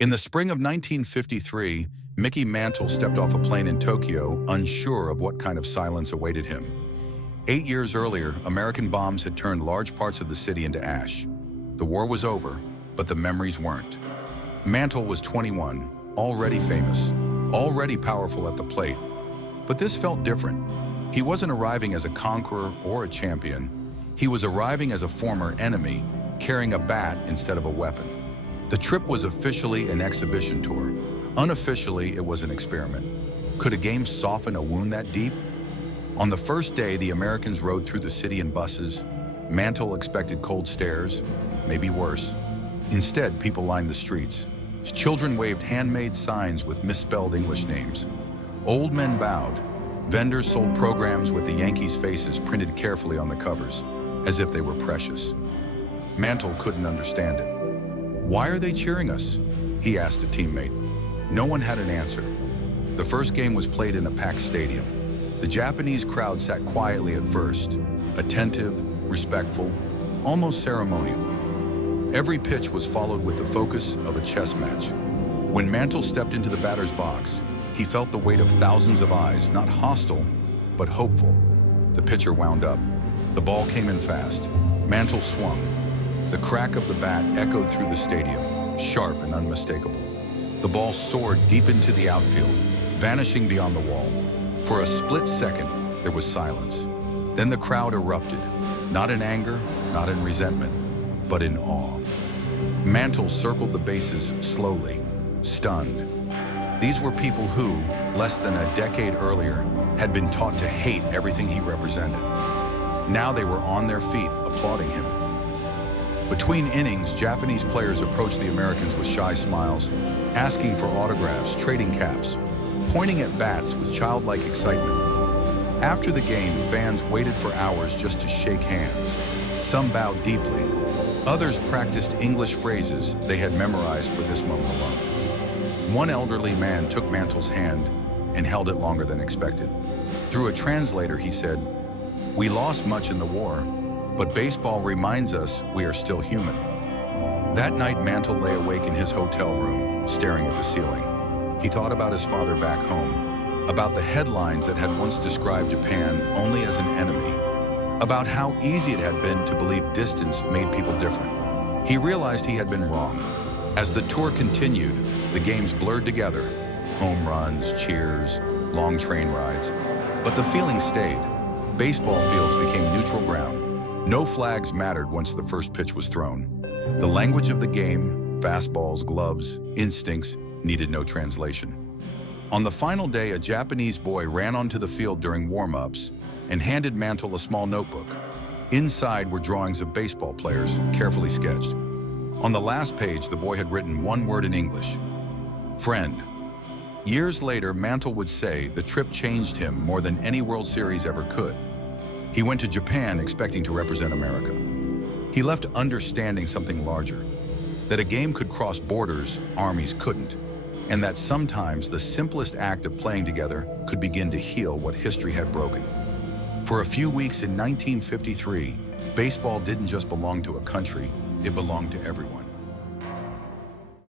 In the spring of 1953, Mickey Mantle stepped off a plane in Tokyo, unsure of what kind of silence awaited him. 8 years earlier, American bombs had turned large parts of the city into ash. The war was over, but the memories weren't. Mantle was 21, already famous, already powerful at the plate. But this felt different. He wasn't arriving as a conqueror or a champion. He was arriving as a former enemy, carrying a bat instead of a weapon. The trip was officially an exhibition tour. Unofficially, it was an experiment. Could a game soften a wound that deep? On the first day, the Americans rode through the city in buses. Mantle expected cold stares, maybe worse. Instead, people lined the streets. Children waved handmade signs with misspelled English names. Old men bowed. Vendors sold programs with the Yankees' faces printed carefully on the covers, as if they were precious. Mantle couldn't understand it. "Why are they cheering us?" he asked a teammate. No one had an answer. The first game was played in a packed stadium. The Japanese crowd sat quietly at first, attentive, respectful, almost ceremonial. Every pitch was followed with the focus of a chess match. When Mantle stepped into the batter's box, he felt the weight of thousands of eyes, not hostile, but hopeful. The pitcher wound up. The ball came in fast. Mantle swung. The crack of the bat echoed through the stadium, sharp and unmistakable. The ball soared deep into the outfield, vanishing beyond the wall. For a split second, there was silence. Then the crowd erupted, not in anger, not in resentment, but in awe. Mantle circled the bases slowly, stunned. These were people who, less than a decade earlier, had been taught to hate everything he represented. Now they were on their feet, applauding him. Between innings, Japanese players approached the Americans with shy smiles, asking for autographs, trading caps, pointing at bats with childlike excitement. After the game, fans waited for hours just to shake hands. Some bowed deeply. Others practiced English phrases they had memorized for this moment alone. One elderly man took Mantle's hand and held it longer than expected. Through a translator, he said, "We lost much in the war, but baseball reminds us we are still human." That night, Mantle lay awake in his hotel room, staring at the ceiling. He thought about his father back home, about the headlines that had once described Japan only as an enemy, about how easy it had been to believe distance made people different. He realized he had been wrong. As the tour continued, the games blurred together, home runs, cheers, long train rides. But the feeling stayed. Baseball fields became neutral ground. No flags mattered once the first pitch was thrown. The language of the game, fastballs, gloves, instincts, needed no translation. On the final day, a Japanese boy ran onto the field during warm-ups and handed Mantle a small notebook. Inside were drawings of baseball players, carefully sketched. On the last page, the boy had written one word in English: friend. Years later, Mantle would say the trip changed him more than any World Series ever could. He went to Japan expecting to represent America. He left understanding something larger, that a game could cross borders armies couldn't, and that sometimes the simplest act of playing together could begin to heal what history had broken. For a few weeks in 1953, baseball didn't just belong to a country, it belonged to everyone.